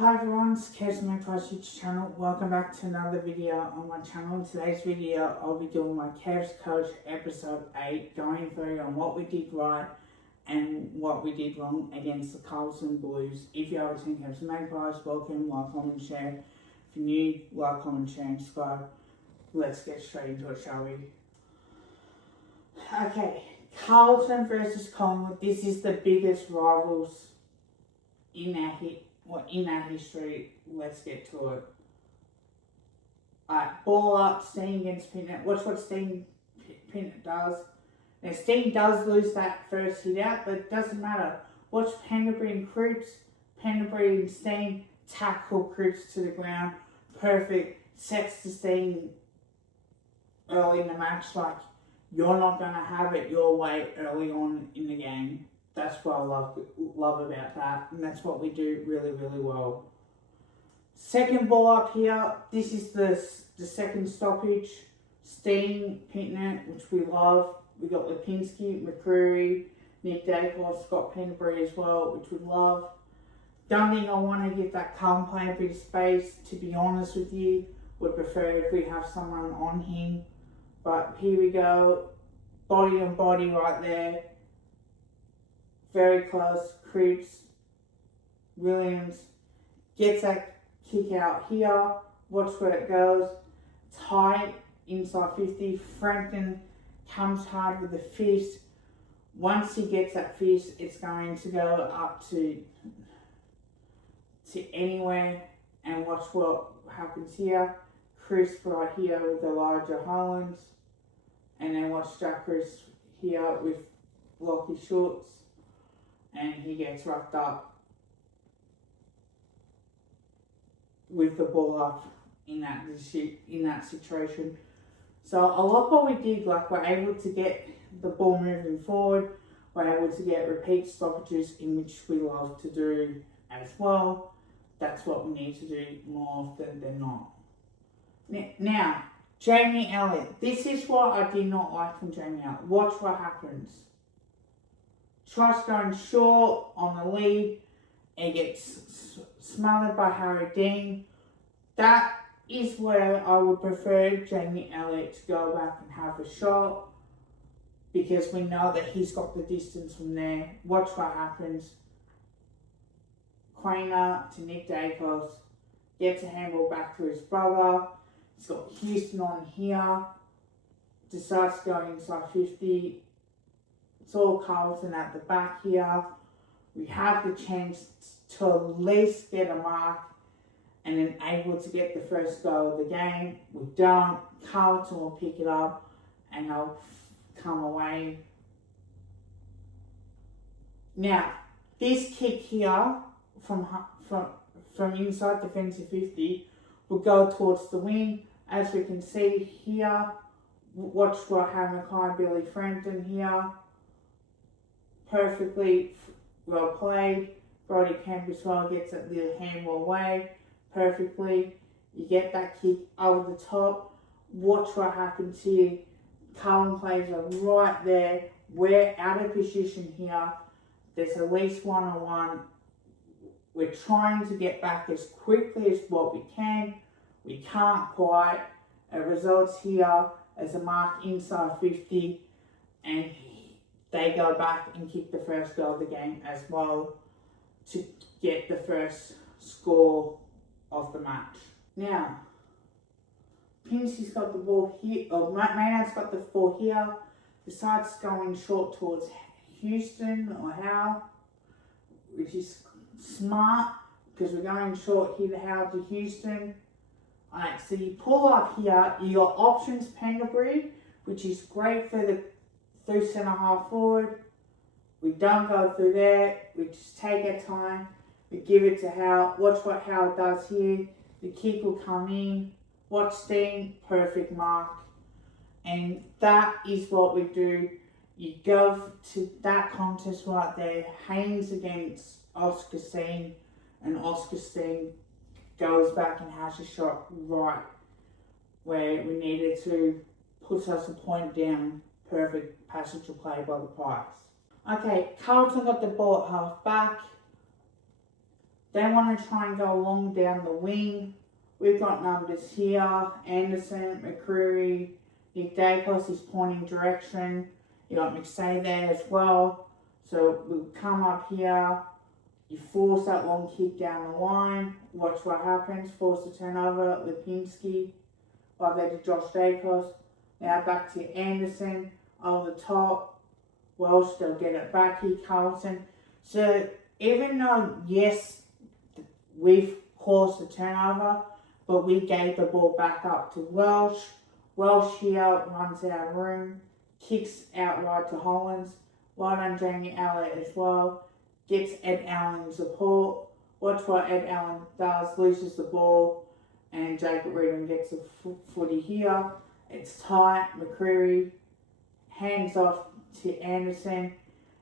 Hi everyone, it's Kev's my YouTube channel. Welcome back to another video on my channel. In today's video, I'll be doing my Kev's Coach episode 8, going through on what we did right and what we did wrong against the Carlton Blues. If you haven't seen Kev's Magpies, welcome, like, comment, share. If you're new, like, comment, share, and subscribe. Let's get straight into it, shall we? Okay, Carlton versus Collingwood. This is the biggest rivals in our history. Let's get to it. Alright, ball up, Steen against Pinnett. Watch what Pinnett does. Now Steen does lose that first hit out, but it doesn't matter. Watch Pendlebury and Cripps. Pendlebury and Steen tackle Cripps to the ground. Perfect. Sets the Steen early in the match. Like, you're not going to have it your way early on in the game. That's what I love about that, and that's what we do really, really well. Second ball up here. This is the second stoppage. Steen, Pittman, which we love. We got Lipinski, McCreary, Nick Daicos, Scott Pendlebury as well, which we love. Dunning, I want to give that calm play a bit of space. To be honest with you, would prefer if we have someone on him. But here we go. Body on body right there. Very close. Cripps, Williams gets that kick out here. Watch where it goes. Tight inside 50. Frampton comes hard with the fist. Once he gets that fist, it's going to go up to anywhere. And watch what happens here. Chris right here with the larger Hollands. And then watch Jack Chris here with Lockie Schultz. And he gets roughed up with the ball up in that situation. So I like what we did. Like, we're able to get the ball moving forward. We're able to get repeat stoppages, in which we love to do as well. That's what we need to do more often than not. Now, Jamie Elliott. This is what I did not like from Jamie Elliott. Watch what happens. Tries going short on the lead and gets smothered by Harry Dean. That is where I would prefer Jamie Elliott to go back and have a shot, because we know that he's got the distance from there. Watch what happens. Quainer to Nick Daicos. Gets a handball back to his brother. He's got Houston on here. Decides to go inside 50. It's all Carlton at the back here. We have the chance to at least get a mark and then able to get the first goal of the game. We don't. Carlton will pick it up and they'll come away. Now, this kick here from inside defensive 50 will go towards the wing. As we can see here, watch what Harry Mackay and Billy Frampton here. Perfectly well played. Brody Kemp as well gets that little handball away perfectly. You get that kick over the top. Watch what happens here. Cullen plays are right there. We're out of position here. There's at least one-on-one. We're trying to get back as quickly as what we can. We can't quite. It results here as a mark inside 50, and they go back and kick the first goal of the game as well to get the first score of the match. Now, Pinsey's got the ball here, or Maynard's got the ball here, decides going short towards Houston or Howe, which is smart because we're going short here to Howe to Houston. Alright, so you pull up here, you got options Pendlebury, which is great for the through centre half forward. We don't go through there. We just take our time. We give it to Howe. Watch what Howe does here. The kick will come in. Watch Steen. Perfect mark. And that is what we do. You go to that contest right there. Haynes against Oscar Steen. And Oscar Steen goes back and has a shot right where we needed to. Puts us a point down. Perfect passage of play by the Pies. Okay, Carlton got the ball at half back. They want to try and go long down the wing. We've got numbers here. Anderson, McCreary, Nick Daicos is pointing direction. You got McSay there as well. So we'll come up here. You force that long kick down the line. Watch what happens. Force the turnover. Lipinski. Right there to Josh Daicos. Now back to Anderson. Over the top. Welsh, they'll get it back here. Carlton. So even though, yes, we've caused the turnover, but we gave the ball back up to Welsh. Welsh here runs out of room. Kicks outright to Hollins. Well done, Jamie Elliott as well. Gets Ed Allen in support. Watch what Ed Allen does. Loses the ball. And Jacob Reedham gets a footy here. It's tight. McCreary hands off to Anderson.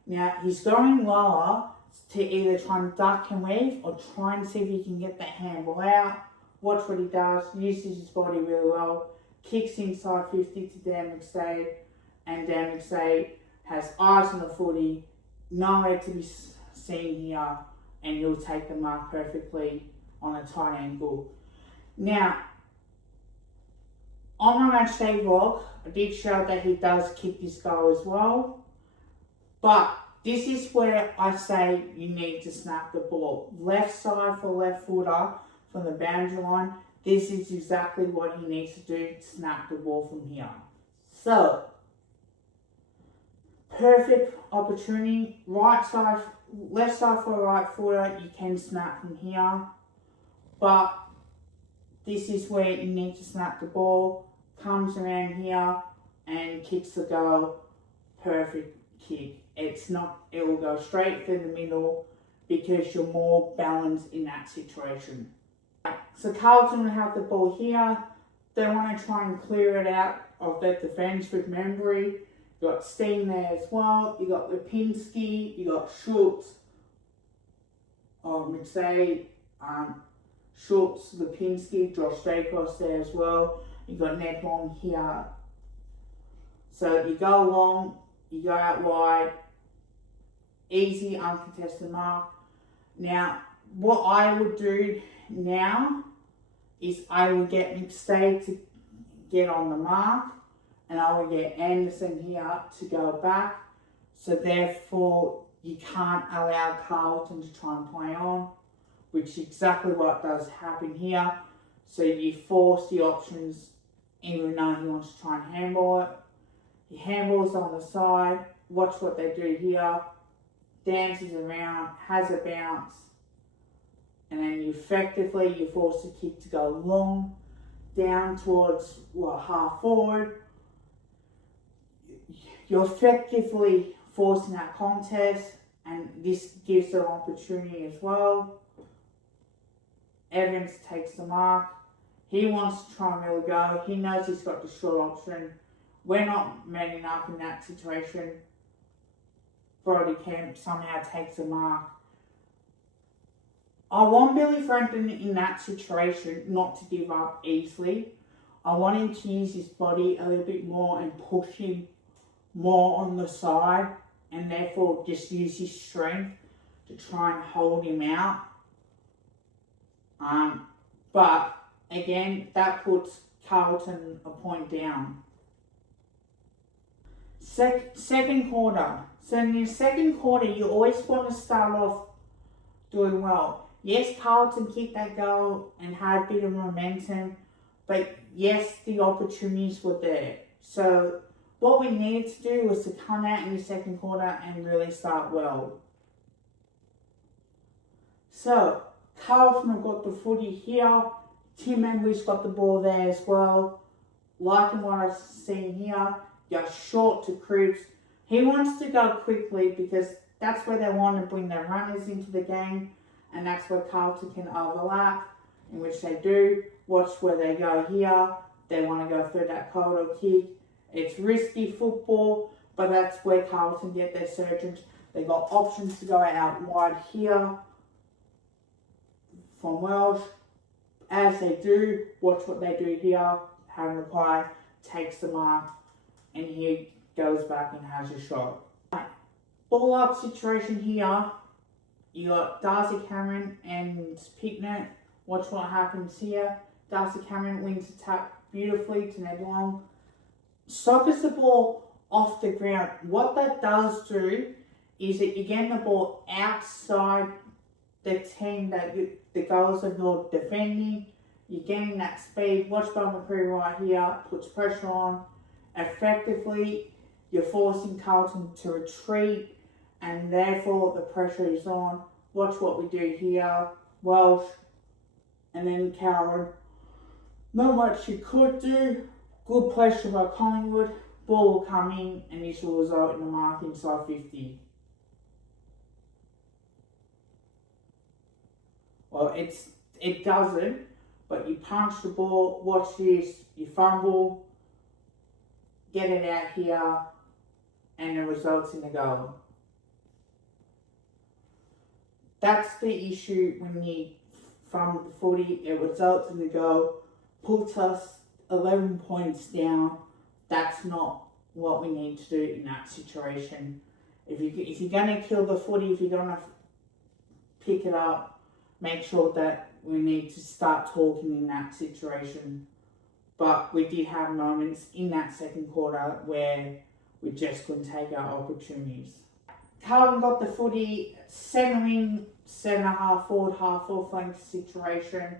Now, he's going lower to either try and duck and weave or try and see if he can get that handball out. Watch what he does. Uses his body really well. Kicks inside 50 to Dan McSay. And Dan McSay has eyes on the footy. Nowhere to be seen here. And he'll take the mark perfectly on a tight angle. Now, on my match day vlog, I did show that he does kick this goal as well. But this is where I say you need to snap the ball. Left side for left footer from the boundary line. This is exactly what he needs to do to snap the ball from here. So, perfect opportunity. Right side, left side for a right footer. You can snap from here. But this is where you need to snap the ball. Comes around here and kicks the goal. Perfect kick. It's not, it will go straight through the middle because you're more balanced in that situation. So Carlton will have the ball here. They want to try and clear it out of that defence with Membry. You got Steen there as well. You got Lipinski. You got Schultz. McSay, Schultz, Lipinski, Josh Daicos there as well. You got Ned Long here. So you go long, you go out wide. Easy, uncontested mark. Now, what I would do now is I would get McStay to get on the mark, and I would get Anderson here to go back. So therefore, you can't allow Carlton to try and play on, which is exactly what does happen here. So you force the options, even though he wants to try and handball it. He handballs on the side. Watch what they do here. Dances around, has a bounce, and then you force the kick to go long, down towards half forward. You're effectively forcing that contest, and this gives an opportunity as well. Evans takes the mark. He wants to try and really go. He knows he's got the short option. We're not manning up in that situation. Brody Kemp somehow takes a mark. I want Billy Frampton in that situation not to give up easily. I want him to use his body a little bit more and push him more on the side, and therefore just use his strength to try and hold him out. But again, that puts Carlton a point down. Second quarter. So in the second quarter, you always want to start off doing well. Yes, Carlton kicked that goal and had a bit of momentum, but yes, the opportunities were there. So what we needed to do was to come out in the second quarter and really start well. So Carlton have got the footy here. Tim Membry's got the ball there as well. Liking what I've seen here. You're short to Cripps. He wants to go quickly because that's where they want to bring their runners into the game, and that's where Carlton can overlap, in which they do. Watch where they go here. They want to go through that corridor kick. It's risky football, but that's where Carlton get their surgeons. They got options to go out wide here from Welsh. As they do, watch what they do here. Harry Mackay takes the mark, and he goes back and has a shot. Ball up situation here. You got Darcy Cameron and Picknett. Watch what happens here. Darcy Cameron wins the tap beautifully to Ned Long. Soccers the ball off the ground. What that does do is that you're getting the ball outside the team that the goals of your defending. You're getting that speed. Watch Bob McCree right here. Puts pressure on. Effectively, you're forcing Carlton to retreat, and therefore the pressure is on. Watch what we do here. Welsh and then Cowan. Not much you could do. Good pressure by Collingwood. Ball will come in, and this will result in a mark inside 50. Well, it doesn't, but you punch the ball. Watch this. You fumble. Get it out here, and it results in a goal. That's the issue when you fumble the footy. It results in the goal. Puts us 11 points down. That's not what we need to do in that situation. If you're going to kill the footy, if you're going to pick it up, make sure that we need to start talking in that situation. But we did have moments in that second quarter where we just couldn't take our opportunities. Carlton got the footy, centering, centre half forward flank situation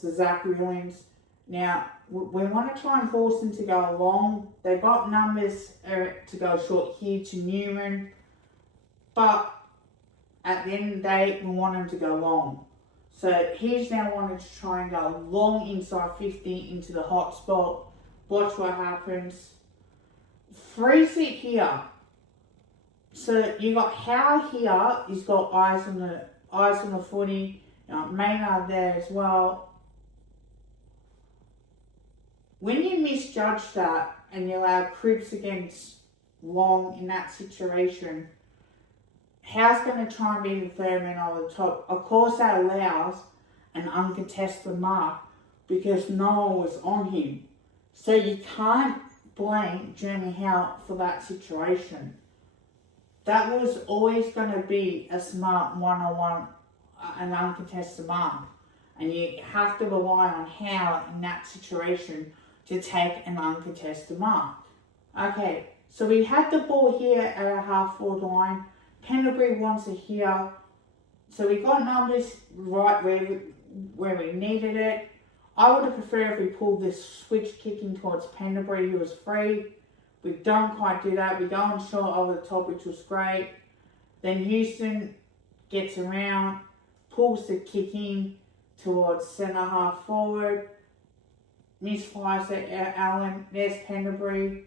to Zach Williams. Now, we want to try and force them to go long. They've got numbers to go short here to Newman, but at the end of the day, we want them to go long. So he's now wanted to try and go long inside 50 into the hot spot. Watch what happens. Freeze it here. So you got Howe here. He's got eyes on the footy. Maynard there as well. When you misjudge that and you allow Cripps against Long in that situation, Howe's going to try and be the third man over the top. Of course, that allows an uncontested mark because no one was on him. So you can't blame Jeremy Howe for that situation. That was always going to be a smart one-on-one, an uncontested mark. And you have to rely on Howe in that situation to take an uncontested mark. Okay, so we had the ball here at our half-forward line. Pendlebury wants it here. So we got numbers right where we needed it. I would have preferred if we pulled this switch kicking towards Pendlebury, who was free. We don't quite do that. We go on short over the top, which was great. Then Houston gets around, pulls the kick in towards centre half forward. Misfires at Allen. There's Pendlebury.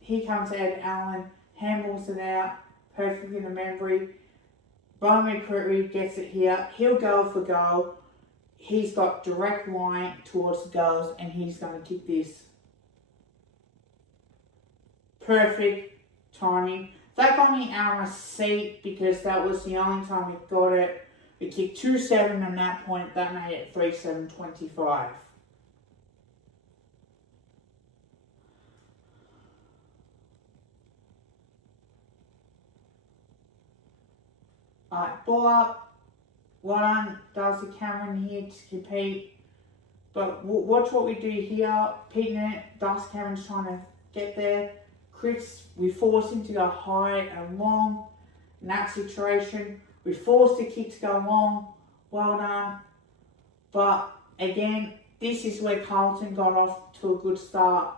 He comes out at Allen. Handballs it out, perfectly in the memory. Bowman McCreary gets it here. He'll go for goal. He's got direct line towards the goals, and he's going to kick this. Perfect timing. That got me out of my seat because that was the only time we got it. We kicked 2-7 on that point. That made it 3-7-25. Alright, ball up. Well done, Darcy Cameron here to compete. But watch what we do here. Picknett, Darcy Cameron's trying to get there. Chris, we force him to go high and long. In that situation, we force the kick to go long. Well done. But again, this is where Carlton got off to a good start.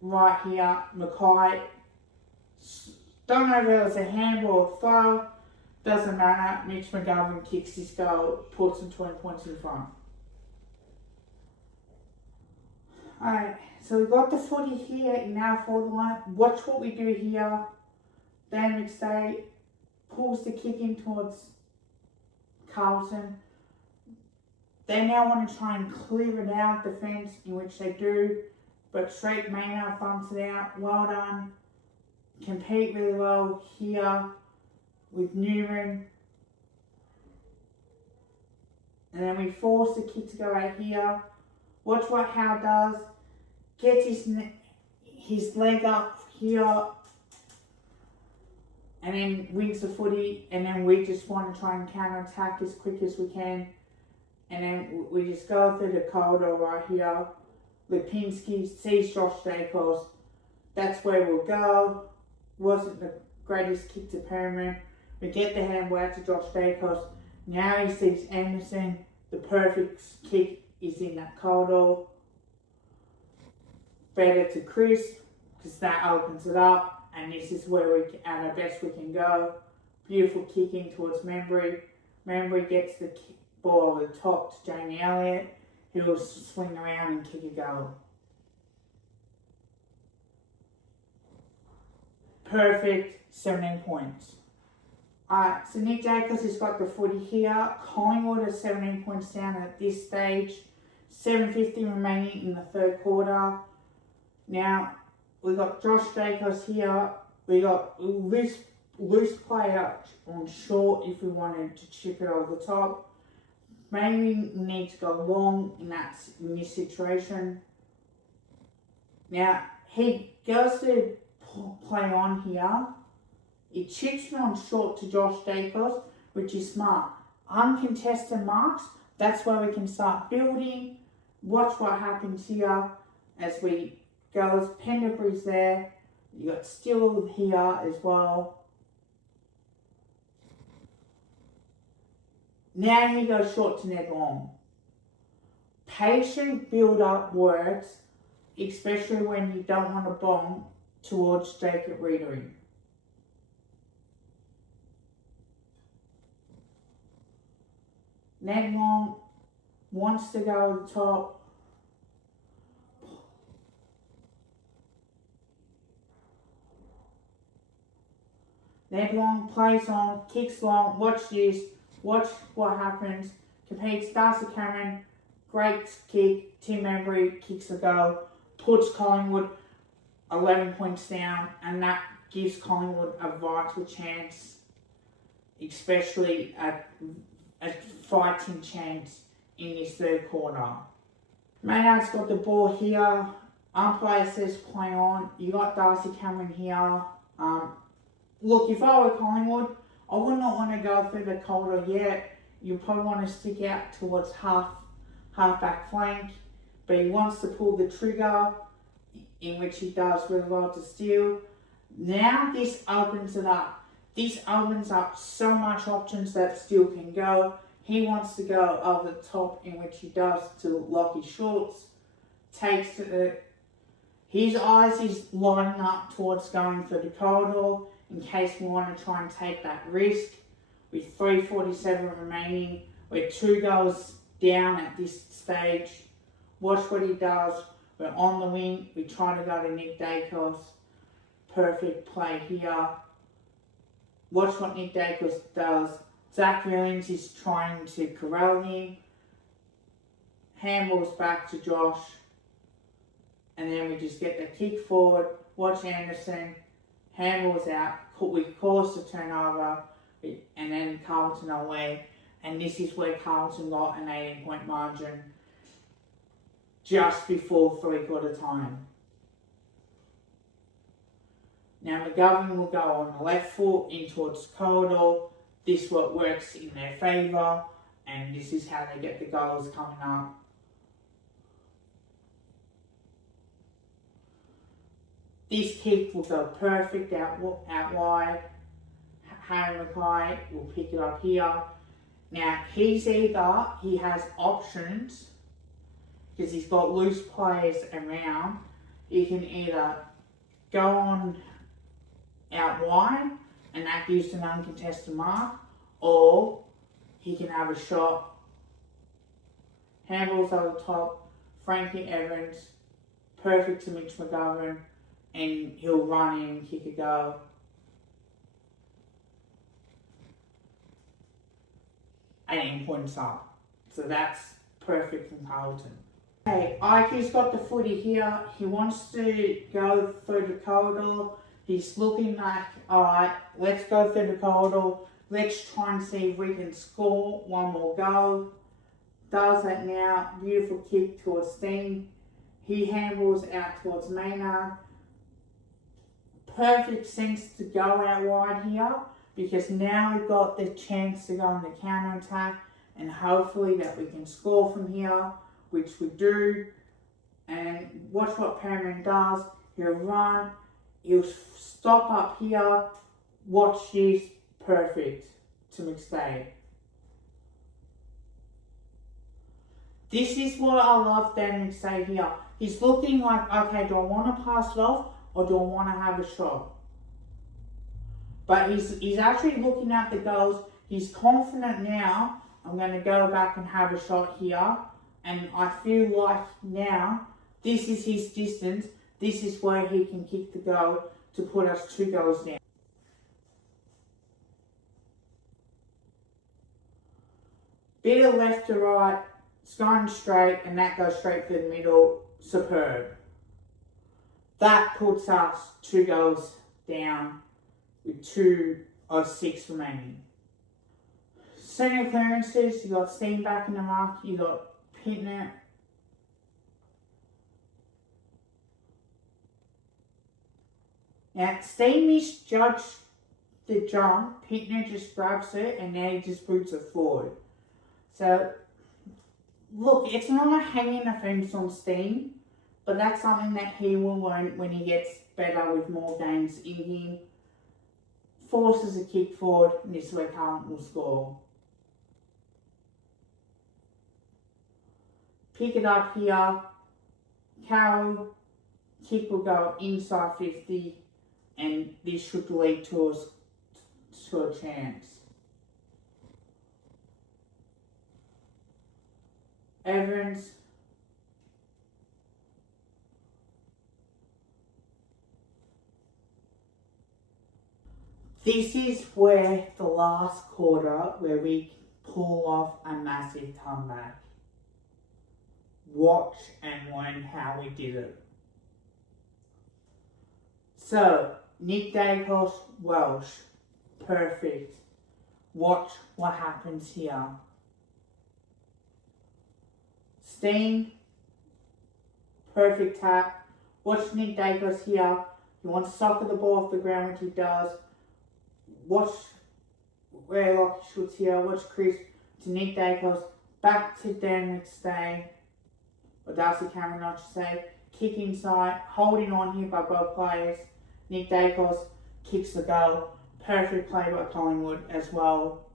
Right here, Mackay. Don't know if it was a handball or throw. Doesn't matter. Mitch McGovern kicks this goal, puts him 20 points in front. Alright, so we got the footy here in our forward line. Watch what we do here. Dan McStay pulls the kick in towards Carlton. They now want to try and clear it out defence, in which they do, but straight Maynard bumps it out. Well done. Compete really well here with Newman. And then we force the kick to go out here. Watch what Howe does. Gets his leg up here. and then wins the footy, and then we just want to try and counter-attack as quick as we can. And then we just go through the corridor right here. Lipinski sees Josh Daicos. That's where we'll go. Wasn't the greatest kick to Perriman. We get the handball out to Josh Daicos. Now he sees Anderson. The perfect kick is in that corridor. Better to Chris, because that opens it up. And this is where we, at our best we can go. Beautiful kicking towards Membry. Membry gets the ball over the top to Jamie Elliott, who will swing around and kick a goal. Perfect, 17 points. Alright, so Nick Daicos has got the footy here. Collingwood is 17 points down at this stage. 7:50 remaining in the third quarter. Now, we got Josh Daicos here. We got loose player on short if we wanted to chip it over the top. Maybe we need to go long in this situation. Now, he goes to play on here. He chips me on short to Josh Daicos, which is smart. Uncontested marks, that's where we can start building. Watch what happens here as we go. Pendlebury's there. You got Still here as well. Now he goes short to Ned Long. Patient build-up works, especially when you don't want to bomb towards Jacob Reedery. Ned Long wants to go to the top. Ned Long plays on, kicks long, watch this, watch what happens. Competes, Darcy Cameron, great kick, Tim Embry kicks a goal, puts Collingwood 11 points down, and that gives Collingwood a vital chance, especially a fighting chance in this third quarter. Maynard's got the ball here. Umpire says play on. You got Darcy Cameron here. Look, if I were Collingwood, I would not want to go through the corridor yet. You probably want to stick out towards half back flank, but he wants to pull the trigger, in which he does really well to Steele. Now this opens it up. This opens up so much options that Steele can go. He wants to go over the top, in which he does to Lockie Schultz. Takes to his eyes is lining up towards going for the corridor in case we want to try and take that risk. With 3:47 remaining, we're 2 goals down at this stage. Watch what he does. We're on the wing. We try to go to Nick Daicos. Perfect play here. Watch what Nick Daicos does. Zach Williams is trying to corral him. Handballs back to Josh. And then we just get the kick forward. Watch Anderson. Handballs out. We cause the turnover. And then Carlton away. And this is where Carlton got an 18-point margin just before three-quarter time. Now McGovern will go on the left foot in towards the corridor. This what works in their favour, and this is how they get the goals coming up. This kick will go perfect out wide. Harry Mackay will pick it up here. Now he has options, because he's got loose players around. He can either go on out wide, and that gives an uncontested mark, or he can have a shot. Handballs over the top, Frankie Evans, perfect to Mitch McGovern, and he'll run in and kick a goal. And points up. So that's perfect from Carlton. Okay, Ikey's got the footy here. He wants to go through the corridor. He's looking like, alright, let's go through the corridor. Let's try and see if we can score one more goal. Does that now. Beautiful kick towards Steen. He handballs out towards Maynard. perfect sense to go out wide here, because now we've got the chance to go on the counter attack and hopefully that we can score from here, which we do. And watch what Perriman does. He'll run, he'll stop up here. Watch this, perfect to McStay. This is what I love Dan McStay here. He's looking like, okay, do I want to pass it off or do I want to have a shot? But he's actually looking at the goals. He's confident now. I'm going to go back and have a shot here. And I feel like now, this is his distance. This is where he can kick the goal to put us 2 goals down. Bit of left to right. It's going straight, and that goes straight to the middle. Superb. That puts us 2 goals down with 2 of 6 remaining. Centre clearances, you got Steen back in the mark, you got Pittner. Now, Steen misjudged the jump. Pittner just grabs it, and now he just boots it forward. So, look, it's not a hanging offence on Steen, but that's something that he will learn when he gets better with more games in him. Forces a kick forward, and this is where Carlton will score. Pick it up here. Carroll, kick will go inside 50, and this should lead to a chance. Evans. This is where the last quarter where we pull off a massive comeback. Watch and learn how we did it. So, Nick Daicos, Welsh, perfect. Watch what happens here. Steen, perfect tap. Watch Nick Daicos here. He wants to soccer the ball off the ground, which he does. Watch where Lockie shoots here. Watch Chris to Nick Daicos. Back to Dan McStay. Or Darcy Cameron, I should say. Kick inside. Holding on here by both players. Nick Daicos kicks the goal. Perfect play by Collingwood as well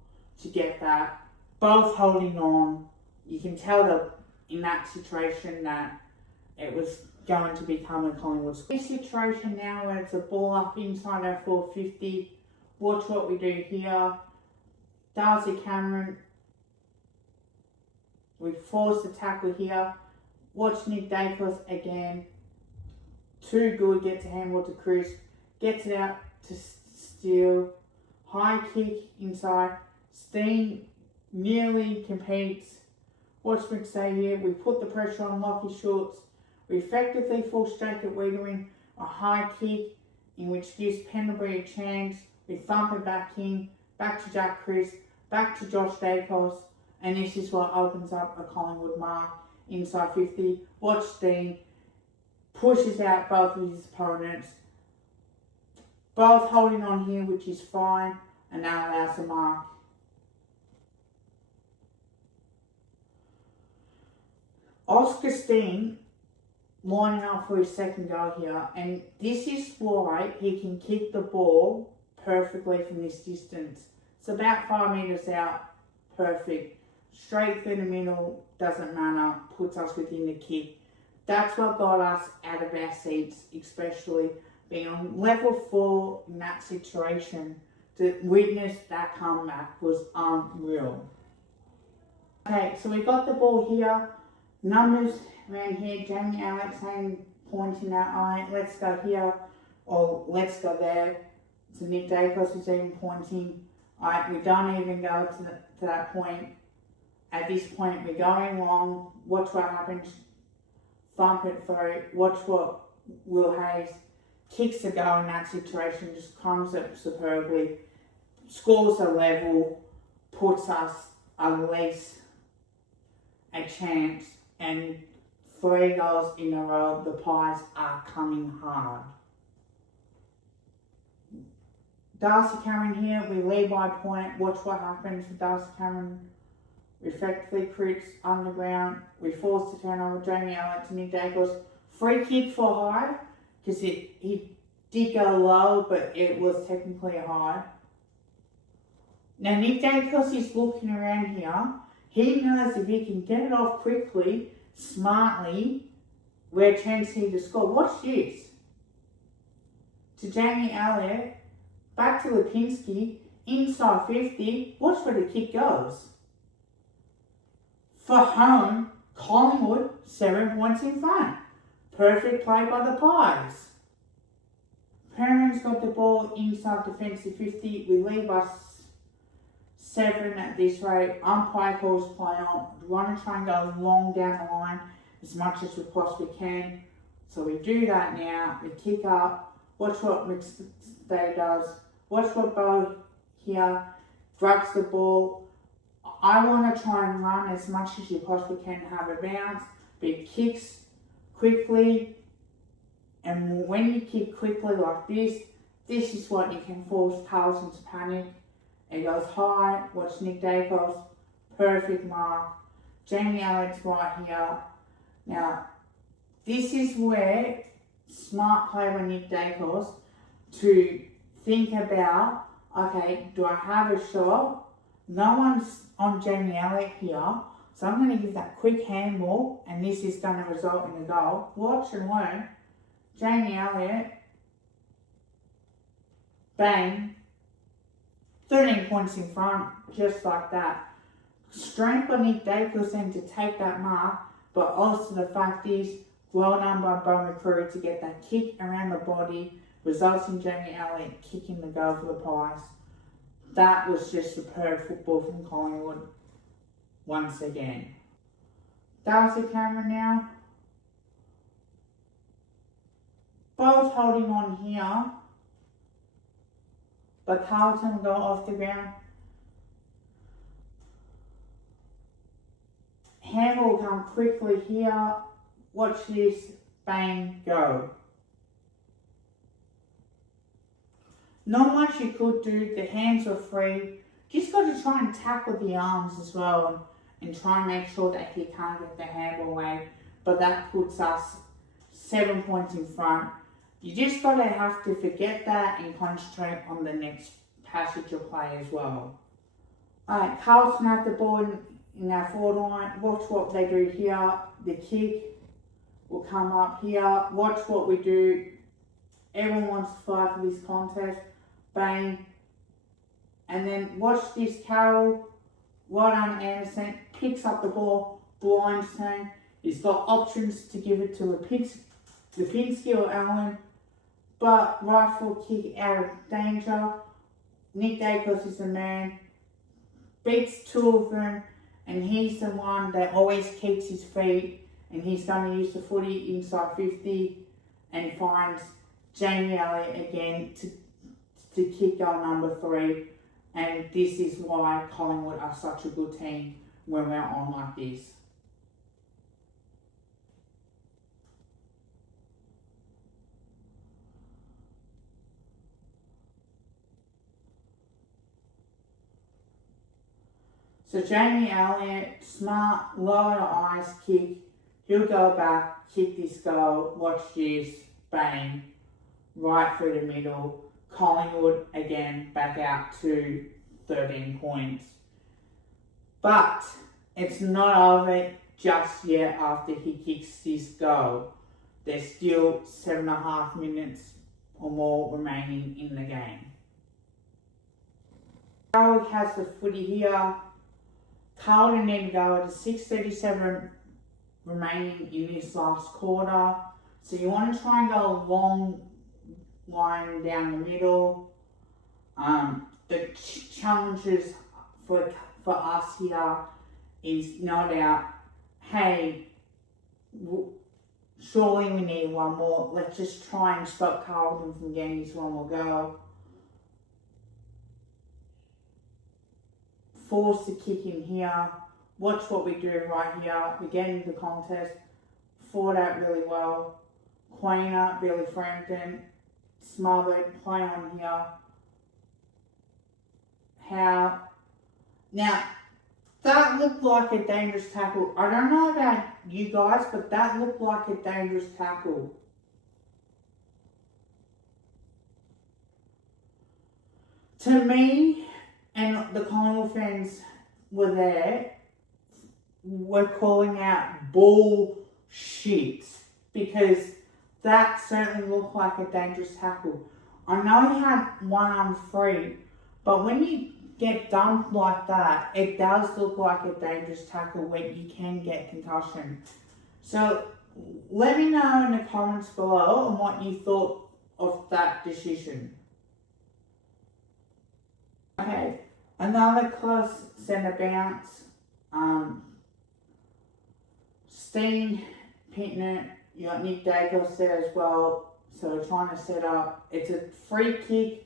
to get that. Both holding on. You can tell that in that situation that it was going to become a Collingwood score. This situation now where it's a ball up inside our 450. Watch what we do here. Darcy Cameron. We force the tackle here. Watch Nick Daicos again. Too good. Gets a handball to Chris. Gets it out to Steele. High kick inside. Steen nearly competes. Watch McStay here. We put the pressure on Lockie Schultz. We effectively force Jacob Wiedering a high kick in which gives Pendlebury a chance. We thump it back in. Back to Jack Chris. Back to Josh Daicos. And this is what opens up a Collingwood mark inside 50. Watch Steen. Pushes out both of his opponents. Both holding on here, which is fine. And that allows a mark. Oscar Steen lining up for his second goal here. And this is why he can kick the ball perfectly from this distance. It's about 5 metres out. Perfect. Straight through the middle, doesn't matter, puts us within the kick. That's what got us out of our seats, especially being on level 4 in that situation. To witness that comeback was unreal. Okay, so we got the ball here. Numbers around here, Jamie Alexander pointing out, alright, let's go here, or let's go there. So Nick Daicos is even pointing. Alright, we don't even go to that point. At this point, we're going long. Watch what happens. Thump it through. Watch what Will Hayes kicks the goal in that situation. Just comes it superbly. Scores a level. Puts us at least a chance. And 3 goals in a row. The Pies are coming hard. Darcy Cameron here, we lead by a point. Watch what happens with Darcy Cameron. Effectively crits underground. We force the turnover. Jamie Elliott to Nick Daicos. Free kick for high, because he did go low, but it was technically a high. Now Nick Daicos is looking around here. He knows if he can get it off quickly, smartly, we're chancing to score. Watch this. To Jamie Elliott, back to Lipinski, inside 50. Watch where the kick goes. For home, Collingwood, 7 points in front. Perfect play by the Pies. Perriman's got the ball inside defensive 50. We leave us 7 at this rate. Umpire calls play on. We want to try and go long down the line as much as we possibly can. So we do that now. We kick up. Watch what McStay does. Watch what Bo here grabs the ball. I want to try and run as much as you possibly can, have a bounce, but it kicks quickly. And when you kick quickly like this is what you can force Carlton to panic. It goes high. Watch Nick Daicos. Perfect mark. Jamie Elliott's right here. Now, this is where smart play by Nick Daicos to think about, okay, do I have a shot? No one's on Jamie Elliott here, so I'm going to give that quick handball, and this is going to result in a goal. Watch and learn. Jamie Elliott, bang, 13 points in front, just like that. Strength by Nick Daicos then to take that mark, but also the fact is, well done by Bo McCreary to get that kick around the body, results in Jamie Elliott kicking the goal for the Pies. That was just superb football from Collingwood once again. Darcy Cameron now. Both holding on here, but Carlton will go off the ground. Handball will come quickly here. Watch this, bang, go. Not much you could do, the hands are free. Just got to try and tackle the arms as well and try and make sure that he can't get the handball away. But that puts us 7 points in front. You just got to have to forget that and concentrate on the next passage of play as well. Alright, Carlton have the ball in our forward line. Watch what they do here. The kick will come up here. Watch what we do. Everyone wants to fight for this contest. Bang. And then watch this, Carroll. Well done, Anderson. Picks up the ball. Blind turn. He's got options to give it to Lipinski or Allen. But right foot kick out of danger. Nick Daicos is the man. Beats two of them. And he's the one that always keeps his feet. And he's going to use the footy inside 50. And finds Jamie Elliott again to kick goal number 3. And this is why Collingwood are such a good team when we're on like this. So Jamie Elliott, smart, lower the ice kick. He'll go back, kick this goal, watch this, bang, right through the middle. Collingwood again back out to 13 points. But it's not over just yet after he kicks this goal. There's still 7.5 minutes or more remaining in the game. Carroll has the footy here. Carlton need to go at 6:37 remaining in this last quarter. So you want to try and go a long line down the middle. The challenges for us here is no doubt, hey, surely we need one more. Let's just try and stop Carlton from getting this one more go. Force the kick in here. Watch what we do right here. We get into the contest. Fought out really well. Quainer, Billy Frampton, smothered, play on here. how... Now, that looked like a dangerous tackle. I don't know about you guys, but that looked like a dangerous tackle. To me, and the Collingwood fans were there, were calling out bullshit, because that certainly looked like a dangerous tackle. I know he had one arm free, but when you get dumped like that, it does look like a dangerous tackle when you can get concussion. So let me know in the comments below on what you thought of that decision. Okay, another close centre bounce. Steen, Pittman, you got Nick Daicos there as well. So we're trying to set up. It's a free kick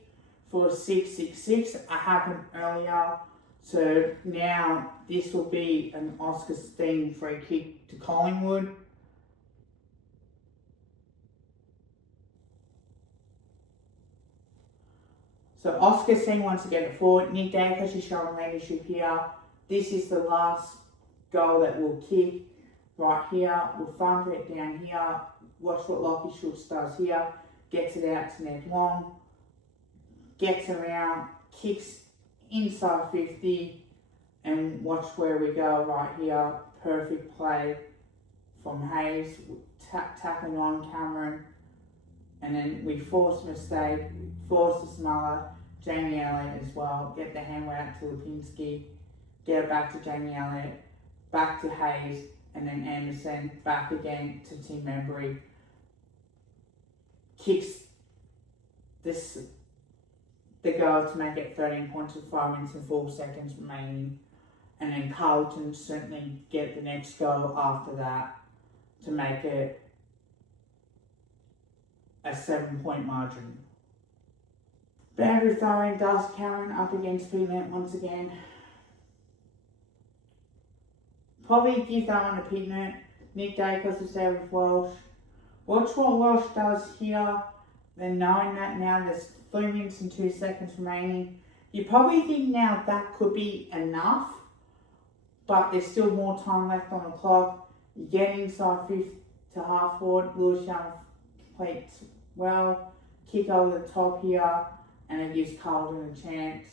for 666. It happened earlier. So now this will be an Oscar Steen free kick to Collingwood. So Oscar Steen wants to get it forward. Nick Daicos is showing leadership here. This is the last goal that we'll kick right here. We'll thump it down here. Watch what Lockie Schultz does here. Gets it out to Ned Long. Gets around. Kicks inside 50. And watch where we go right here. Perfect play from Hayes. Tackling on Cameron. And then we force a mistake. Force a smaller. Jamie Elliott as well. Get the hand out to Lipinski. Get it back to Jamie Elliott. Back to Hayes. And then Anderson. Back again to Tim Embry. Kicks the goal to make it 13 points with 5 minutes and 4 seconds remaining. And then Carlton certainly get the next goal after that to make it a 7-point margin. Boundary throwing, Darcy Cameron up against Pittman once again. Probably give that one to Pittman. Nick Daicos is there with Welsh. Watch what Welsh does here. Then knowing that now there's 3 minutes and 2 seconds remaining. You probably think now that could be enough, but there's still more time left on the clock. You get inside 5th to half forward. Lewis Young completes well. Kick over the top here, and it gives Carlton a chance.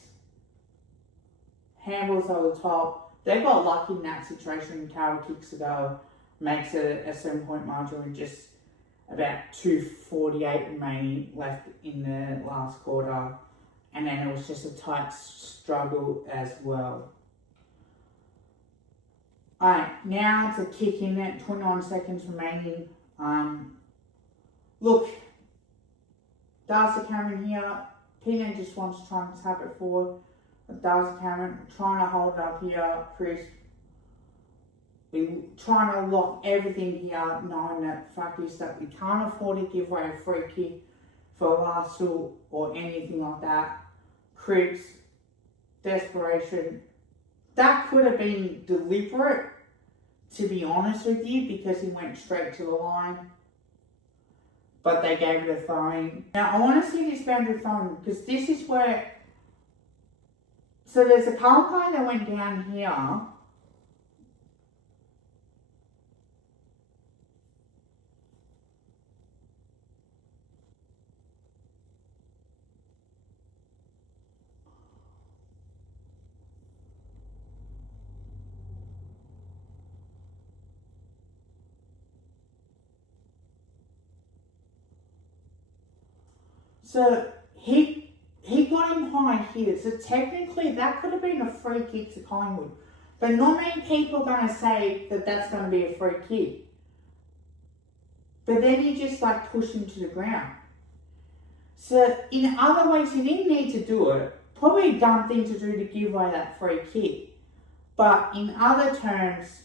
Handballs over the top. They got lucky in that situation. Carroll kicks a goal, makes it a 7-point margin with just about 2:48 remaining left in the last quarter. And then it was just a tight struggle as well. Alright, now to kick in it, 21 seconds remaining. Look, Darcy Cameron here. Peter just wants to try and tap it forward. Darcy Cameron trying to hold it up here. Chris, we're trying to lock everything here, knowing that the fact is that we can't afford to give away a free kick for a last rule or anything like that. Cripps, desperation. That could have been deliberate, to be honest with you, because he went straight to the line. But they gave it a throw-in. Now, I want to see this boundary throw-in, because this is where... So there's a colour play that went down here. So he got him high here. So technically that could have been a free kick to Collingwood. But not many people are going to say that that's going to be a free kick. But then he just like pushed him to the ground. So in other ways he didn't need to do it. Probably a dumb thing to do to give away that free kick. But in other terms,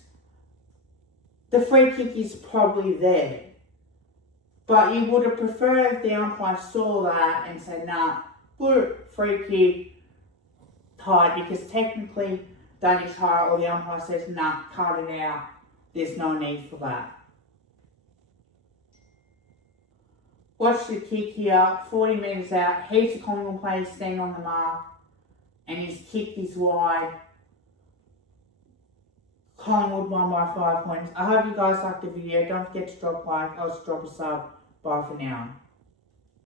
the free kick is probably there. But you would have preferred if the umpire saw that and said, nah, free kick, tied, because technically that is high, or the umpire says, nah, cut it out. There's no need for that. Watch the kick here, 40 metres out, heaps of Collingwood players stand on the mark. and his kick is wide. Collingwood won by 5 points. I hope you guys liked the video. Don't forget to drop a like or drop a sub. Bye for now.